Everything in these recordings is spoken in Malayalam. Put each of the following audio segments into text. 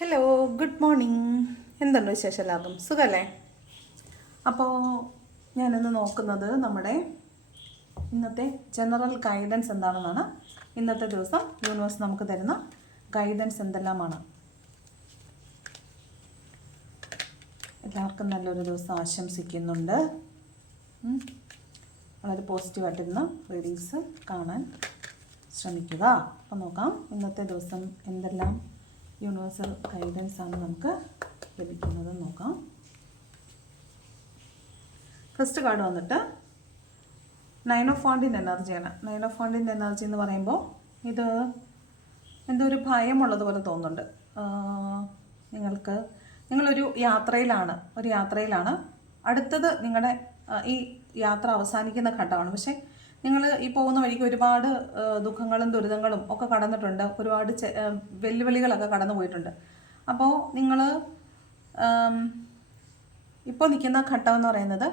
Hello, good morning. എന്തുണ്ട് വിശേഷം? എല്ലാവർക്കും സുഖമല്ലേ? അപ്പോൾ ഞാനിന്ന് നോക്കുന്നത് നമ്മുടെ ഇന്നത്തെ ജനറൽ ഗൈഡൻസ് എന്താണെന്നാണ്. ഇന്നത്തെ ദിവസം യൂണിവേഴ്സ് നമുക്ക് തരുന്ന ഗൈഡൻസ് എന്തെല്ലാമാണ്. എല്ലാവർക്കും നല്ലൊരു ദിവസം ആശംസിക്കുന്നുണ്ട്. വളരെ പോസിറ്റീവായിട്ടിരുന്ന് റീഡിങ്സ് കാണാൻ ശ്രമിക്കുക. അപ്പോൾ നോക്കാം ഇന്നത്തെ ദിവസം എന്തെല്ലാം യൂണിവേഴ്സൽ ഗൈഡൻസ് ആണ് നമുക്ക് ലഭിക്കുന്നത് നോക്കാം. ഫസ്റ്റ് കാർഡ് വന്നിട്ട് 9 ഓഫ് വാണ്ടിൻ്റെ എനർജിയാണ്. 9 ഓഫ് വാണ്ടിൻ്റെ എനർജി എന്ന് പറയുമ്പോൾ ഇത് എന്തോ ഒരു ഭയമുള്ളതുപോലെ തോന്നുന്നുണ്ട്. നിങ്ങളൊരു യാത്രയിലാണ്. അടുത്തത് നിങ്ങളുടെ ഈ യാത്ര അവസാനിക്കുന്ന ഘട്ടമാണ്. പക്ഷേ നിങ്ങൾ ഈ പോകുന്ന വഴിക്ക് ഒരുപാട് ദുഃഖങ്ങളും ദുരിതങ്ങളും ഒക്കെ കടന്നിട്ടുണ്ട്. ഒരുപാട് വെല്ലുവിളികളൊക്കെ കടന്നു പോയിട്ടുണ്ട്. അപ്പോൾ നിങ്ങൾ ഇപ്പോൾ നിൽക്കുന്ന ഘട്ടം എന്ന് പറയുന്നത്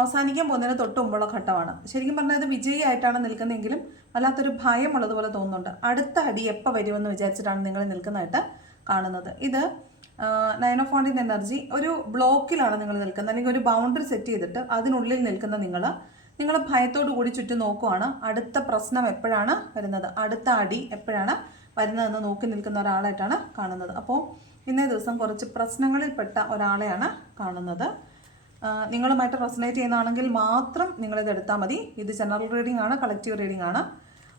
അവസാനിക്കാൻ പോകുന്നതിന് തൊട്ട് മുമ്പുള്ള ഘട്ടമാണ്. ശരിക്കും പറഞ്ഞാൽ ഇത് വിജയിയായിട്ടാണ് നിൽക്കുന്നതെങ്കിലും വല്ലാത്തൊരു ഭയമുള്ളതുപോലെ തോന്നുന്നുണ്ട്. അടുത്ത അടി എപ്പോൾ വരുമെന്ന് വിചാരിച്ചിട്ടാണ് നിങ്ങൾ നിൽക്കുന്നതായിട്ട് കാണുന്നത്. ഇത് 9 ഓഫ് വാണ്ടിൻ്റെ എനർജി ഒരു ബ്ലോക്കിലാണ് നിങ്ങൾ നിൽക്കുന്നത്, അല്ലെങ്കിൽ ഒരു ബൗണ്ടറി സെറ്റ് ചെയ്തിട്ട് അതിനുള്ളിൽ നിൽക്കുന്ന നിങ്ങൾ ഭയത്തോടു കൂടി ചുറ്റും നോക്കുവാണ്. അടുത്ത പ്രശ്നം എപ്പോഴാണ് വരുന്നത്, അടുത്ത അടി എപ്പോഴാണ് വരുന്നതെന്ന് നോക്കി നിൽക്കുന്ന ഒരാളായിട്ടാണ് കാണുന്നത്. അപ്പോൾ ഇന്നേ ദിവസം കുറച്ച് പ്രശ്നങ്ങളിൽപ്പെട്ട ഒരാളെയാണ് കാണുന്നത്. നിങ്ങളുമായിട്ട് റെസൊനേറ്റ് ചെയ്യുന്നതാണെങ്കിൽ മാത്രം നിങ്ങളിത് എടുത്താൽ മതി. ഇത് ജനറൽ റീഡിംഗ് ആണ്, കളക്റ്റീവ് റീഡിംഗ് ആണ്,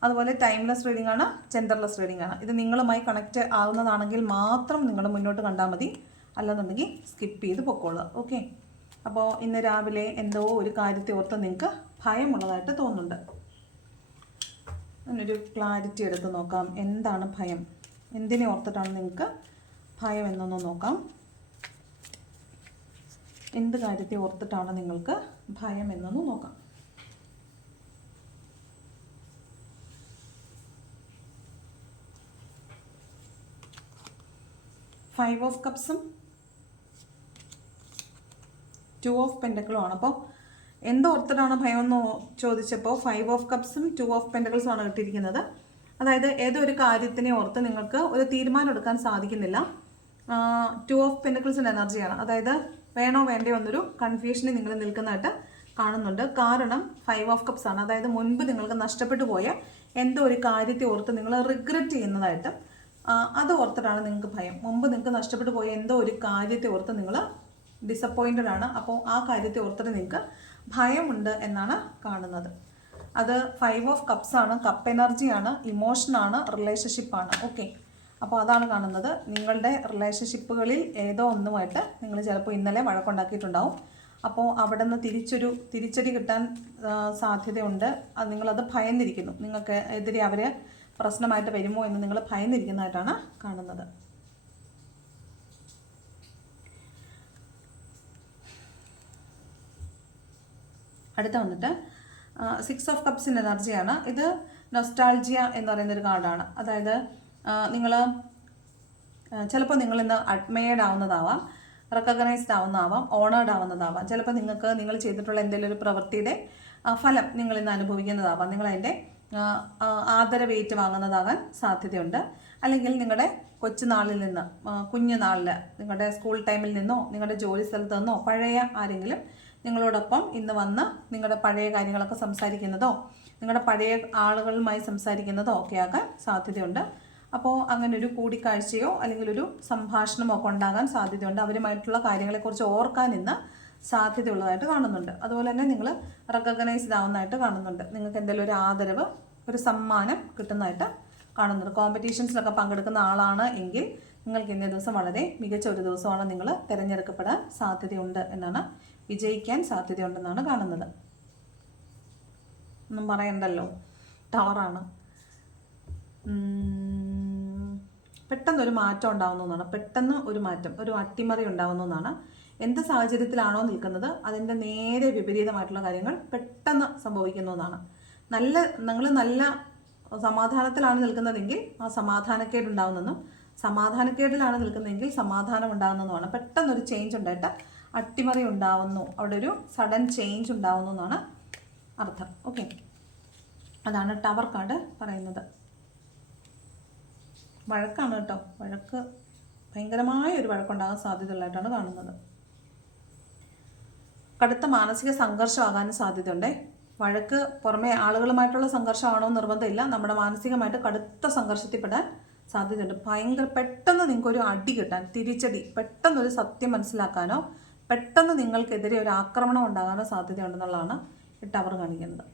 അതുപോലെ ടൈംലെസ് റീഡിംഗ് ആണ്, ജെൻഡർലെസ് റീഡിംഗ് ആണ്. ഇത് നിങ്ങളുമായി കണക്റ്റ് ആവുന്നതാണെങ്കിൽ മാത്രം നിങ്ങൾ മുന്നോട്ട് കണ്ടാൽ മതി, അല്ലെന്നുണ്ടെങ്കിൽ സ്കിപ്പ് ചെയ്ത് പൊക്കോളുക. ഓക്കെ. അപ്പോൾ ഇന്ന് രാവിലെ എന്തോ ഒരു കാര്യത്തെ ഓർത്ത് നിങ്ങൾക്ക് ഭയമുള്ളതായിട്ട് തോന്നുന്നുണ്ട്. അതിനൊരു ക്ലാരിറ്റി എടുത്ത് നോക്കാം. എന്താണ് ഭയം, എന്തിനെ ഓർത്തിട്ടാണ് നിങ്ങൾക്ക് ഭയം എന്നൊന്ന് നോക്കാം. എന്ത് കാര്യത്തെ ഓർത്തിട്ടാണ് നിങ്ങൾക്ക് ഭയം എന്നൊന്ന് നോക്കാം. ഫൈവ് ഓഫ് കപ്സും 2 ഓഫ് പെൻറ്റക്കിളും ആണ്. അപ്പോൾ എന്തോർത്തിട്ടാണ് ഭയം എന്ന് ചോദിച്ചപ്പോൾ 5 ഓഫ് കപ്സും 2 ഓഫ് പെൻറ്റക്കിൾസും ആണ് കിട്ടിയിരിക്കുന്നത്. അതായത് ഏതൊരു കാര്യത്തിനെ ഓർത്ത് നിങ്ങൾക്ക് ഒരു തീരുമാനം എടുക്കാൻ സാധിക്കുന്നില്ല. 2 ഓഫ് പെൻറ്റക്കിൾസിൻ്റെ എനർജിയാണ്. അതായത് വേണോ വേണ്ടയോ എന്നൊരു കൺഫ്യൂഷനിൽ നിങ്ങൾ നിൽക്കുന്നതായിട്ട് കാണുന്നുണ്ട്. കാരണം 5 ഓഫ് കപ്സ് ആണ്. അതായത് മുൻപ് നിങ്ങൾക്ക് നഷ്ടപ്പെട്ടു പോയ എന്തോ ഒരു കാര്യത്തെ ഓർത്ത് നിങ്ങൾ റിഗ്രറ്റ് ചെയ്യുന്നതായിട്ട്, അത് ഓർത്തിട്ടാണ് നിങ്ങൾക്ക് ഭയം. മുമ്പ് നിങ്ങൾക്ക് നഷ്ടപ്പെട്ടു പോയ എന്തോ ഒരു കാര്യത്തെ ഓർത്ത് നിങ്ങൾ ഡിസപ്പോയിൻറ്റഡ് ആണ്. അപ്പോൾ ആ കാര്യത്തെ ഓർത്തിട്ട് നിങ്ങൾക്ക് ഭയമുണ്ട് എന്നാണ് കാണുന്നത്. അത് 5 ഓഫ് കപ്സ് ആണ്, കപ്പ് എനർജിയാണ്, ഇമോഷനാണ്, റിലേഷൻഷിപ്പാണ്. ഓക്കെ. അപ്പോൾ അതാണ് കാണുന്നത്. നിങ്ങളുടെ റിലേഷൻഷിപ്പുകളിൽ ഏതോ ഒന്നുമായിട്ട് നിങ്ങൾ ചിലപ്പോൾ ഇന്നലെ വഴക്കുണ്ടാക്കിയിട്ടുണ്ടാവും. അപ്പോൾ അവിടെ നിന്ന് തിരിച്ചടി കിട്ടാൻ സാധ്യതയുണ്ട്. നിങ്ങളത് ഭയന്നിരിക്കുന്നു. നിങ്ങൾക്ക് എതിരെ അവർ പ്രശ്നമായിട്ട് വരുമോ എന്ന് നിങ്ങൾ ഭയന്നിരിക്കുന്നതായിട്ടാണ് കാണുന്നത്. അടുത്ത വന്നിട്ട് 6 ഓഫ് കപ്സിൻ്റെ എനർജിയാണ്. ഇത് നൊസ്റ്റാൾജിയ എന്ന് പറയുന്നൊരു കാർഡാണ്. അതായത് ചിലപ്പോൾ നിങ്ങളിന്ന് അഡ്മയർഡ് ആവുന്നതാവാം, റെക്കഗ്നൈസ്ഡ് ആവുന്നതാവാം, ഓണേർഡ് ആവുന്നതാവാം. ചിലപ്പോൾ നിങ്ങൾ ചെയ്തിട്ടുള്ള എന്തെങ്കിലും ഒരു പ്രവൃത്തിയുടെ ഫലം നിങ്ങളിന്ന് അനുഭവിക്കുന്നതാവാം. നിങ്ങളതിൻ്റെ ആദരവേറ്റ് വാങ്ങുന്നതാകാൻ സാധ്യതയുണ്ട്. അല്ലെങ്കിൽ നിങ്ങളുടെ കൊച്ചുനാളിൽ നിന്ന്, കുഞ്ഞുനാളിൽ, നിങ്ങളുടെ സ്കൂൾ ടൈമിൽ നിന്നോ നിങ്ങളുടെ ജോലി സ്ഥലത്ത് നിന്നോ പഴയ ആരെങ്കിലും നിങ്ങളോടൊപ്പം ഇന്ന് വന്ന് നിങ്ങളുടെ പഴയ കാര്യങ്ങളൊക്കെ സംസാരിക്കുന്നതോ നിങ്ങളുടെ പഴയ ആളുകളുമായി സംസാരിക്കുന്നതോ ഒക്കെ ആകാൻ സാധ്യതയുണ്ട്. അപ്പോൾ അങ്ങനെ ഒരു കൂടിക്കാഴ്ചയോ അല്ലെങ്കിൽ ഒരു സംഭാഷണമോ ഒക്കെ ഉണ്ടാകാൻ സാധ്യതയുണ്ട്. അവരുമായിട്ടുള്ള കാര്യങ്ങളെക്കുറിച്ച് ഓർക്കാൻ ഇന്ന് സാധ്യതയുള്ളതായിട്ട് കാണുന്നുണ്ട്. അതുപോലെ തന്നെ നിങ്ങൾ റെക്കഗ്നൈസ്ഡ് ആവുന്നതായിട്ട് കാണുന്നുണ്ട്. നിങ്ങൾക്ക് എന്തെങ്കിലും ഒരു ആദരവ്, ഒരു സമ്മാനം കിട്ടുന്നതായിട്ട് കാണുന്നുണ്ട്. കോമ്പറ്റീഷൻസിലൊക്കെ പങ്കെടുക്കുന്ന ആളാണ് എങ്കിൽ നിങ്ങൾക്ക് ഇന്നേ ദിവസം വളരെ മികച്ച ഒരു ദിവസമാണ്. നിങ്ങൾ തിരഞ്ഞെടുക്കപ്പെടാൻ സാധ്യതയുണ്ട് എന്നാണ്, വിജയിക്കാൻ സാധ്യതയുണ്ടെന്നാണ് കാണുന്നത്. ഒന്നും പറയണ്ടല്ലോ, ടവറാണ്. പെട്ടെന്നൊരു മാറ്റം ഉണ്ടാവുന്നതാണ്. പെട്ടെന്ന് ഒരു മാറ്റം, ഒരു അട്ടിമറി ഉണ്ടാവുന്നതാണ്. എന്ത് സാഹചര്യത്തിലാണോ നിൽക്കുന്നത് അതിൻ്റെ നേരെ വിപരീതമായിട്ടുള്ള കാര്യങ്ങൾ പെട്ടെന്ന് സംഭവിക്കുന്നതാണ്. നിങ്ങൾ നല്ല സമാധാനത്തിലാണ് നിൽക്കുന്നതെങ്കിൽ ആ സമാധാനക്കേടുണ്ടാവുന്നതെന്നും, സമാധാനക്കേടിലാണ് നിൽക്കുന്നതെങ്കിൽ സമാധാനം ഉണ്ടാകുന്നതുമാണ്. പെട്ടെന്നൊരു ചേഞ്ച് ഉണ്ടായിട്ട് അട്ടിമറി ഉണ്ടാവുന്നു, അവിടെ ഒരു സഡൻ ചേഞ്ച് ഉണ്ടാവുന്നു എന്നാണ് അർത്ഥം. ഓക്കെ. അതാണ് ടവർ കാർഡ് പറയുന്നത്. വഴക്കാണ് കേട്ടോ, വഴക്ക് ഭയങ്കരമായ ഒരു വഴക്കുണ്ടാകാൻ സാധ്യതയുള്ളതായിട്ടാണ് കാണുന്നത്. കടുത്ത മാനസിക സംഘർഷമാകാനും സാധ്യതയുണ്ട്. വഴക്ക് പുറമെ ആളുകളുമായിട്ടുള്ള സംഘർഷമാണോ നിർബന്ധമില്ല, നമ്മുടെ മാനസികമായിട്ട് കടുത്ത സംഘർഷത്തിൽപ്പെടാൻ സാധ്യതയുണ്ട്. ഭയങ്കര പെട്ടെന്ന് നിങ്ങൾക്കൊരു അടി കിട്ടാൻ, തിരിച്ചടി, പെട്ടെന്നൊരു സത്യം മനസ്സിലാക്കാനോ പെട്ടെന്ന് നിങ്ങൾക്കെതിരെ ഒരു ആക്രമണം ഉണ്ടാകാനോ സാധ്യതയുണ്ടെന്നുള്ളതാണ് ഈ ടവർ കാണിക്കുന്നത്.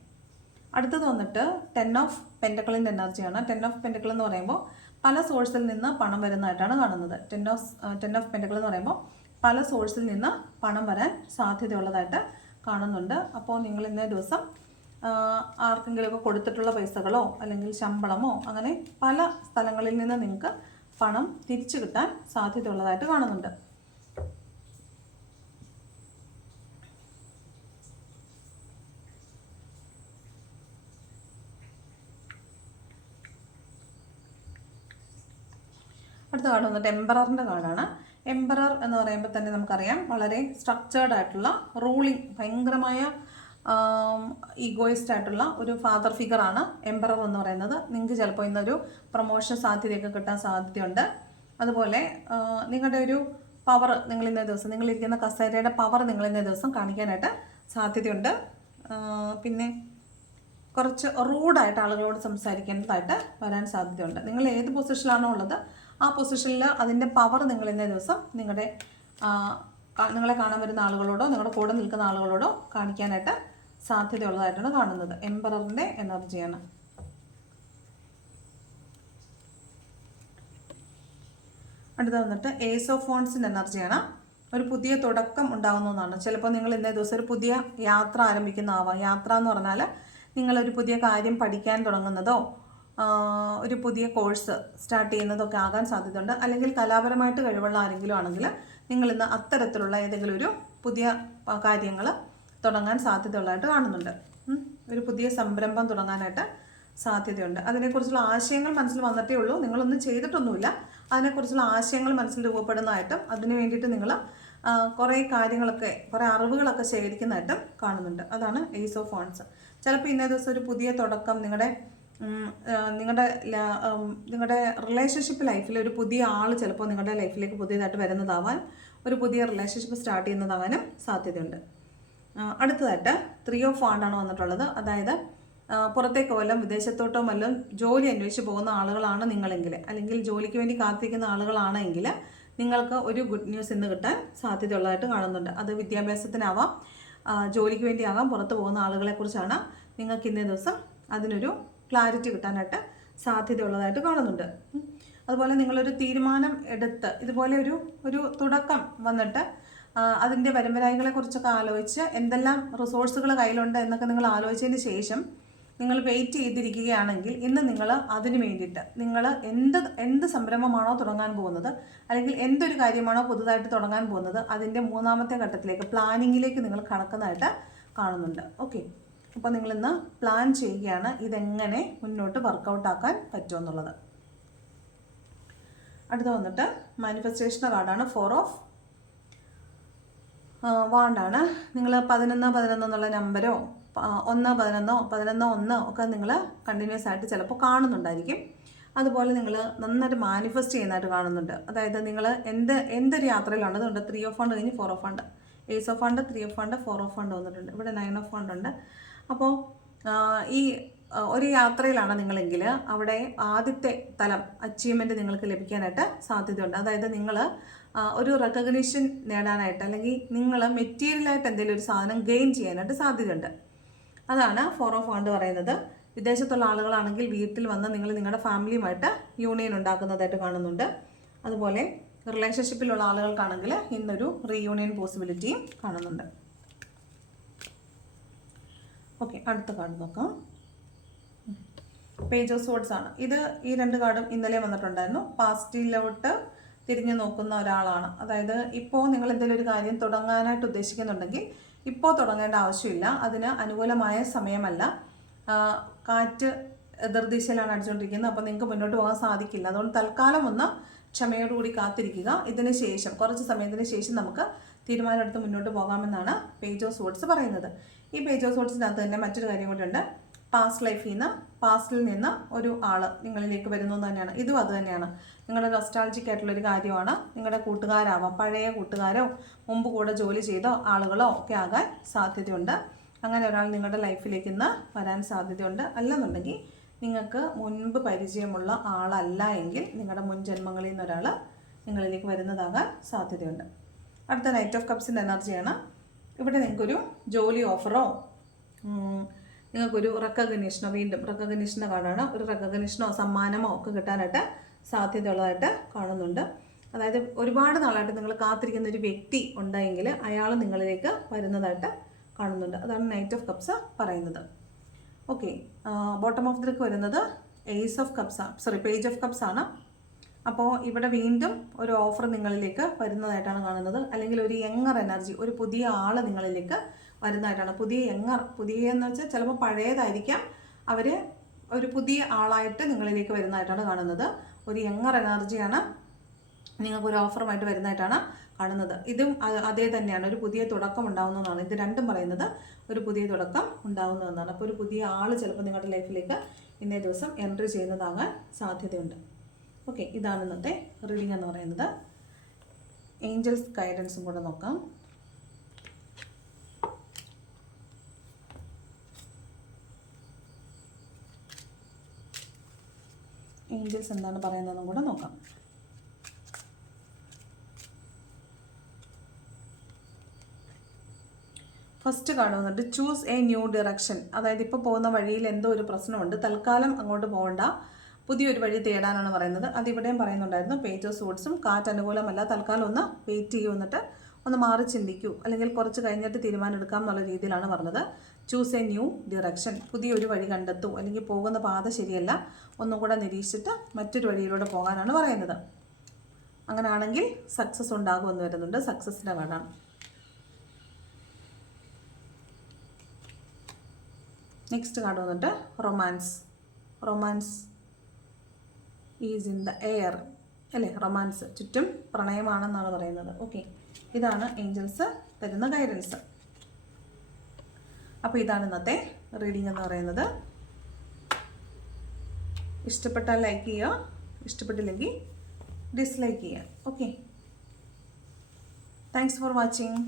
അടുത്തത് വന്നിട്ട് 10 ഓഫ് പെൻറ്റക്കിളിൻ്റെ എനർജിയാണ്. 10 ഓഫ് പെൻറ്റക്കിൾ എന്ന് പറയുമ്പോൾ പല സോഴ്സിൽ നിന്ന് പണം വരുന്നതായിട്ടാണ് കാണുന്നത്. 10 ഓഫ് പെൻറ്റക്കിൾ എന്ന് പറയുമ്പോൾ പല സോഴ്സിൽ നിന്ന് പണം വരാൻ സാധ്യതയുള്ളതായിട്ട് കാണുന്നുണ്ട്. അപ്പോൾ നിങ്ങൾ ഇന്നേ ദിവസം ആർക്കെങ്കിലുമൊക്കെ കൊടുത്തിട്ടുള്ള പൈസകളോ അല്ലെങ്കിൽ ശമ്പളമോ അങ്ങനെ പല സ്ഥലങ്ങളിൽ നിന്ന് നിങ്ങൾക്ക് പണം തിരിച്ചു കിട്ടാൻ സാധ്യതയുള്ളതായിട്ട് കാണുന്നുണ്ട്. അടുത്ത കാർഡ് വന്നിട്ട് എംപററിൻ്റെ കാർഡാണ്. എംപറർ എന്ന് പറയുമ്പോൾ തന്നെ നമുക്കറിയാം വളരെ സ്ട്രക്ചേർഡ് ആയിട്ടുള്ള റൂളിങ്, ഭയങ്കരമായ ഈഗോയിസ്റ്റ് ആയിട്ടുള്ള ഒരു ഫാദർ ഫിഗറാണ് എംപറർ എന്ന് പറയുന്നത്. നിങ്ങൾക്ക് ചിലപ്പോൾ ഇന്നൊരു പ്രൊമോഷൻ സാധ്യതയൊക്കെ കിട്ടാൻ സാധ്യതയുണ്ട്. അതുപോലെ നിങ്ങളുടെ ഒരു പവർ നിങ്ങളിന്നേ ദിവസം, നിങ്ങളിരിക്കുന്ന കസേരയുടെ പവർ നിങ്ങളിന്നേ ദിവസം കാണിക്കാനായിട്ട് സാധ്യതയുണ്ട്. പിന്നെ കുറച്ച് റൂഡായിട്ട് ആളുകളോട് സംസാരിക്കേണ്ടതായിട്ട് വരാൻ സാധ്യതയുണ്ട്. നിങ്ങൾ ഏത് പൊസിഷനിലാണോ ഉള്ളത് ആ പൊസിഷനിൽ അതിൻ്റെ പവർ നിങ്ങളിന്നേ ദിവസം നിങ്ങളെ കാണാൻ വരുന്ന ആളുകളോടോ നിങ്ങളുടെ കൂടെ നിൽക്കുന്ന ആളുകളോടോ കാണിക്കാനായിട്ട് സാധ്യതയുള്ളതായിട്ടാണ് കാണുന്നത്. എംപററിൻ്റെ എനർജിയാണ്. അടുത്ത വന്നിട്ട് ഏസ് ഓഫ് ഫോൺസിൻ്റെ എനർജിയാണ്. ഒരു പുതിയ തുടക്കം ഉണ്ടാകുന്നതാണ്. ചിലപ്പോൾ നിങ്ങൾ ഇന്നേ ദിവസം ഒരു പുതിയ യാത്ര ആരംഭിക്കുന്നതാവാം. യാത്ര എന്ന് പറഞ്ഞാൽ നിങ്ങളൊരു പുതിയ കാര്യം പഠിക്കാൻ തുടങ്ങുന്നതോ ഒരു പുതിയ കോഴ്സ് സ്റ്റാർട്ട് ചെയ്യുന്നതൊക്കെ ആകാൻ സാധ്യതയുണ്ട്. അല്ലെങ്കിൽ കലാപരമായിട്ട് കഴിവുള്ള ആരെങ്കിലും ആണെങ്കിൽ നിങ്ങളിന്ന് അത്തരത്തിലുള്ള ഏതെങ്കിലും ഒരു പുതിയ കാര്യങ്ങൾ തുടങ്ങാൻ സാധ്യതയുള്ളതായിട്ട് കാണുന്നുണ്ട്. ഒരു പുതിയ സംരംഭം തുടങ്ങാനായിട്ട് സാധ്യതയുണ്ട്. അതിനെക്കുറിച്ചുള്ള ആശയങ്ങൾ മനസ്സിൽ വന്നിട്ടേ ഉള്ളൂ, നിങ്ങളൊന്നും ചെയ്തിട്ടൊന്നുമില്ല. അതിനെക്കുറിച്ചുള്ള ആശയങ്ങൾ മനസ്സിൽ രൂപപ്പെടുന്നതായിട്ടും അതിന് വേണ്ടിയിട്ട് നിങ്ങൾ കുറേ കാര്യങ്ങളൊക്കെ, കുറേ അറിവുകളൊക്കെ ശേഖരിക്കുന്നതായിട്ടും കാണുന്നുണ്ട്. അതാണ് ഏസ് ഓഫ് ഫോൺസ്. ചിലപ്പോൾ ഇന്നേ ദിവസം ഒരു പുതിയ തുടക്കം നിങ്ങളുടെ റിലേഷൻഷിപ്പ് ലൈഫിൽ ഒരു പുതിയ ആൾ ചിലപ്പോൾ നിങ്ങളുടെ ലൈഫിലേക്ക് പുതിയതായിട്ട് വരുന്നതാവാൻ, ഒരു പുതിയ റിലേഷൻഷിപ്പ് സ്റ്റാർട്ട് ചെയ്യുന്നതാവാനും സാധ്യതയുണ്ട്. അടുത്തതായിട്ട് 3 ഓഫ് വാണ്ടാണ് വന്നിട്ടുള്ളത്. അതായത് പുറത്തേക്ക് വല്ലതും വിദേശത്തോട്ടോ വല്ലതും ജോലി അന്വേഷിച്ച് പോകുന്ന ആളുകളാണ് നിങ്ങളെങ്കിൽ, അല്ലെങ്കിൽ ജോലിക്ക് വേണ്ടി കാത്തിരിക്കുന്ന ആളുകളാണെങ്കിൽ നിങ്ങൾക്ക് ഒരു ഗുഡ് ന്യൂസ് ഇന്ന് കിട്ടാൻ സാധ്യതയുള്ളതായിട്ട് കാണുന്നുണ്ട്. അത് വിദ്യാഭ്യാസത്തിനാവാം, ജോലിക്ക് വേണ്ടിയാകാം. പുറത്ത് പോകുന്ന ആളുകളെക്കുറിച്ചാണ്. നിങ്ങൾക്ക് ഇന്നേ ദിവസം അതിനൊരു ക്ലാരിറ്റി കിട്ടാനായിട്ട് സാധ്യതയുള്ളതായിട്ട് കാണുന്നുണ്ട്. അതുപോലെ നിങ്ങളൊരു തീരുമാനം എടുത്ത് ഇതുപോലെ ഒരു തുടക്കം വന്നിട്ട് അതിൻ്റെ വരുംവരായികളെക്കുറിച്ചൊക്കെ ആലോചിച്ച് എന്തെല്ലാം റിസോഴ്സുകൾ കയ്യിലുണ്ട് എന്നൊക്കെ നിങ്ങൾ ആലോചിച്ചതിന് ശേഷം നിങ്ങൾ വെയിറ്റ് ചെയ്തിരിക്കുകയാണെങ്കിൽ ഇന്ന് നിങ്ങൾ അതിന് വേണ്ടിയിട്ട് നിങ്ങൾ എന്ത് സംരംഭമാണോ തുടങ്ങാൻ പോകുന്നത്, അല്ലെങ്കിൽ എന്തൊരു കാര്യമാണോ പുതുതായിട്ട് തുടങ്ങാൻ പോകുന്നത്, അതിൻ്റെ 3ാമത്തെ ഘട്ടത്തിലേക്ക്, പ്ലാനിങ്ങിലേക്ക് നിങ്ങൾ കടക്കുന്നതായിട്ട് കാണുന്നുണ്ട്. ഓക്കെ, അപ്പോൾ നിങ്ങളിന്ന് പ്ലാൻ ചെയ്യുകയാണ് ഇതെങ്ങനെ മുന്നോട്ട് വർക്കൗട്ടാക്കാൻ പറ്റുമെന്നുള്ളത്. അടുത്ത വന്നിട്ട് മാനിഫെസ്റ്റേഷൻ കാർഡാണ്. 4 ഓഫ് വാണ്ടാണ്. നിങ്ങൾ 11 എന്നുള്ള നമ്പരോ 1 11 11 1 ഒക്കെ നിങ്ങൾ കണ്ടിന്യൂസ് ആയിട്ട് ചിലപ്പോൾ കാണുന്നുണ്ടായിരിക്കും. അതുപോലെ നിങ്ങൾ നന്നായിട്ട് മാനിഫെസ്റ്റ് ചെയ്യുന്നതായിട്ട് കാണുന്നുണ്ട്. അതായത് നിങ്ങൾ എന്തൊരു യാത്രയിലാണ്. അതുകൊണ്ട് 3 ഓഫ് ഫണ്ട് കഴിഞ്ഞ് 4 of fund, ace of fund, 3 of fund, 4 of fund വന്നിട്ടുണ്ട്. ഇവിടെ 9 ഓഫ് ഫണ്ട് ഉണ്ട്. അപ്പോൾ ഈ ഒരു യാത്രയിലാണ് നിങ്ങളെങ്കിൽ അവിടെ ആദ്യത്തെ തലം അച്ചീവ്മെൻറ്റ് നിങ്ങൾക്ക് ലഭിക്കാനായിട്ട് സാധ്യതയുണ്ട്. അതായത് നിങ്ങൾ ഒരു റെക്കഗ്നീഷൻ നേടാനായിട്ട്, അല്ലെങ്കിൽ നിങ്ങൾ മെറ്റീരിയലായിട്ട് എന്തെങ്കിലും ഒരു സാധനം ഗെയിൻ ചെയ്യാനായിട്ട് സാധ്യതയുണ്ട്. അതാണ് 4 ഓഫ് വാണ്ട് പറയുന്നത്. വിദേശത്തുള്ള ആളുകളാണെങ്കിൽ വീട്ടിൽ വന്ന് നിങ്ങൾ നിങ്ങളുടെ ഫാമിലിയുമായിട്ട് യൂണിയൻ ഉണ്ടാക്കുന്നതായിട്ട് കാണുന്നുണ്ട്. അതുപോലെ റിലേഷൻഷിപ്പിലുള്ള ആളുകൾക്കാണെങ്കിൽ ഇന്നൊരു റീയൂണിയൻ പോസിബിലിറ്റിയും കാണുന്നുണ്ട്. ഓക്കെ, അടുത്ത കാർഡ് നോക്കാം. പേജ് ഓഫ് സോർഡ്സ് ആണ് ഇത്. ഈ 2 കാർഡും ഇന്നലെ വന്നിട്ടുണ്ടായിരുന്നു. പാസ്റ്റിലോട്ട് തിരിഞ്ഞു നോക്കുന്ന ഒരാളാണ്. അതായത് ഇപ്പോൾ നിങ്ങൾ എന്തെങ്കിലും ഒരു കാര്യം തുടങ്ങാനായിട്ട് ഉദ്ദേശിക്കുന്നുണ്ടെങ്കിൽ ഇപ്പോൾ തുടങ്ങേണ്ട ആവശ്യമില്ല. അതിന് അനുകൂലമായ സമയമല്ല. കാറ്റ് എതിർദിശയിലാണ് അടിച്ചുകൊണ്ടിരിക്കുന്നത്. അപ്പോൾ നിങ്ങൾക്ക് മുന്നോട്ട് പോകാൻ സാധിക്കില്ല. അതുകൊണ്ട് തൽക്കാലം ഒന്ന് ക്ഷമയോടുകൂടി കാത്തിരിക്കുക. ഇതിന് ശേഷം, കുറച്ച് സമയത്തിന് ശേഷം നമുക്ക് തീരുമാനമെടുത്ത് മുന്നോട്ട് പോകാമെന്നാണ് പേജ് ഓഫ് സോർഡ്സ് പറയുന്നത്. ഈ പേജ് ഓഫ് സോർഡ്സിനകത്ത് തന്നെ മറ്റൊരു കാര്യം കൂടി ഉണ്ട്. പാസ്റ്റിൽ നിന്ന് ഒരു ആൾ നിങ്ങളിലേക്ക് വരുന്നു എന്ന് തന്നെയാണ്. ഇതും അത് തന്നെയാണ്. നിങ്ങളുടെ നൊസ്റ്റാൾജിക് ആയിട്ടുള്ളൊരു കാര്യമാണ്. നിങ്ങളുടെ കൂട്ടുകാരാവാം, പഴയ കൂട്ടുകാരോ മുമ്പ് കൂടെ ജോലി ചെയ്ത ആളുകളോ ഒക്കെ ആകാൻ സാധ്യതയുണ്ട്. അങ്ങനെ ഒരാൾ നിങ്ങളുടെ ലൈഫിലേക്ക് ഇന്ന് വരാൻ സാധ്യതയുണ്ട്. അല്ലെന്നുണ്ടെങ്കിൽ നിങ്ങൾക്ക് മുൻപ് പരിചയമുള്ള ആളല്ല എങ്കിൽ നിങ്ങളുടെ മുൻ ജന്മങ്ങളിൽ നിന്ന് ഒരാൾ നിങ്ങളിലേക്ക് വരുന്നതാകാൻ സാധ്യതയുണ്ട്. അടുത്ത നൈറ്റ് ഓഫ് കപ്സിൻ്റെ എനർജിയാണ്. ഇവിടെ നിങ്ങൾക്കൊരു ജോലി ഓഫറോ നിങ്ങൾക്കൊരു റെക്കഗ്നീഷനോ, വീണ്ടും റെക്കഗ്നീഷൻ്റെ കാർഡാണ്, ഒരു റെക്കഗ്നീഷനോ സമ്മാനമോ ഒക്കെ കിട്ടാനായിട്ട് സാധ്യതയുള്ളതായിട്ട് കാണുന്നുണ്ട്. അതായത് ഒരുപാട് നാളായിട്ട് നിങ്ങൾ കാത്തിരിക്കുന്ന ഒരു വ്യക്തി ഉണ്ടെങ്കിൽ അയാൾ നിങ്ങളിലേക്ക് വരുന്നതായിട്ട് കാണുന്നുണ്ട്. അതാണ് നൈറ്റ് ഓഫ് കപ്സ് പറയുന്നത്. Okay, bottom of the deck വരുന്നത് പേജ് ഓഫ് കപ്സ് ആണ്. അപ്പോൾ ഇവിടെ വീണ്ടും ഒരു ഓഫർ നിങ്ങളിലേക്ക് വരുന്നതായിട്ടാണ് കാണുന്നത്. അല്ലെങ്കിൽ ഒരു യങ്ങർ എനർജി, ഒരു പുതിയ ആൾ നിങ്ങളിലേക്ക് വരുന്നതായിട്ടാണ്. പുതിയ എന്ന് വെച്ചാൽ ചിലപ്പോൾ പഴയതായിരിക്കാം, അവർ ഒരു പുതിയ ആളായിട്ട് നിങ്ങളിലേക്ക് വരുന്നതായിട്ടാണ് കാണുന്നത്. ഒരു യങ്ങർ എനർജിയാണ് നിങ്ങൾക്കൊരു ഓഫറുമായിട്ട് വരുന്നതായിട്ടാണ് കാണുന്നത്. ഇതും അതേ തന്നെയാണ്, ഒരു പുതിയ തുടക്കം ഉണ്ടാകുന്നതാണ്. ഇത് രണ്ടും പറയുന്നത് ഒരു പുതിയ തുടക്കം ഉണ്ടാകുന്നതെന്നാണ്. അപ്പോൾ ഒരു പുതിയ ആൾ ചിലപ്പോൾ നിങ്ങളുടെ ലൈഫിലേക്ക് ഇന്നേ ദിവസം എൻട്രി ചെയ്യുന്നതാകാൻ സാധ്യതയുണ്ട്. ഓക്കെ, ഇതാണ് ഇന്നത്തെ റീഡിംഗ് എന്ന് പറയുന്നത്. ഏഞ്ചൽസ് ഗൈഡൻസും കൂടെ നോക്കാം. ഏഞ്ചൽസ് എന്താണ് പറയുന്നതെന്നും കൂടെ നോക്കാം. ഫസ്റ്റ് കാർഡ് വന്നിട്ട് ചൂസ് എ ന്യൂ ഡിറക്ഷൻ. അതായത് ഇപ്പോൾ പോകുന്ന വഴിയിൽ എന്തോ ഒരു പ്രശ്നമുണ്ട്, തൽക്കാലം അങ്ങോട്ട് പോകണ്ട, പുതിയൊരു വഴി തേടാനാണ് പറയുന്നത്. അതിവിടെയും പറയുന്നുണ്ടായിരുന്നു. പേജ് ഓഫ് സൂട്ട്സും കാറ്റ് അനുകൂലമല്ല, തൽക്കാലം ഒന്ന് വെയിറ്റ് ചെയ്യൂ, എന്നിട്ട് ഒന്ന് മാറി ചിന്തിക്കൂ, അല്ലെങ്കിൽ കുറച്ച് കഴിഞ്ഞിട്ട് തീരുമാനം എടുക്കാം എന്നുള്ള രീതിയിലാണ് പറഞ്ഞത്. ചൂസ് എ ന്യൂ ഡിറക്ഷൻ, പുതിയൊരു വഴി കണ്ടെത്തൂ, അല്ലെങ്കിൽ പോകുന്ന പാത ശരിയല്ല, ഒന്നും കൂടെ നിരീക്ഷിച്ചിട്ട് മറ്റൊരു വഴിയിലൂടെ പോകാനാണ് പറയുന്നത്. അങ്ങനെയാണെങ്കിൽ സക്സസ് ഉണ്ടാകുമെന്ന് വരുന്നുണ്ട്. സക്സസിൻ്റെ കാർഡാണ്. നെക്സ്റ്റ് കാർഡ് വന്നിട്ട് romance is in the air അല്ലേ. റൊമാൻസ്, ചുറ്റും പ്രണയമാണെന്നാണ് പറയുന്നത്. ഓക്കെ, ഇതാണ് ഏഞ്ചൽസ് തരുന്ന ഗൈഡൻസ്. അപ്പോൾ ഇതാണ് ഇന്നത്തെ റീഡിംഗ് എന്ന് പറയുന്നത്. ഇഷ്ടപ്പെട്ടാൽ ലൈക്ക് ചെയ്യുക, ഇഷ്ടപ്പെട്ടില്ലെങ്കിൽ ഡിസ്ലൈക്ക് ചെയ്യുക. Okay, thanks for watching.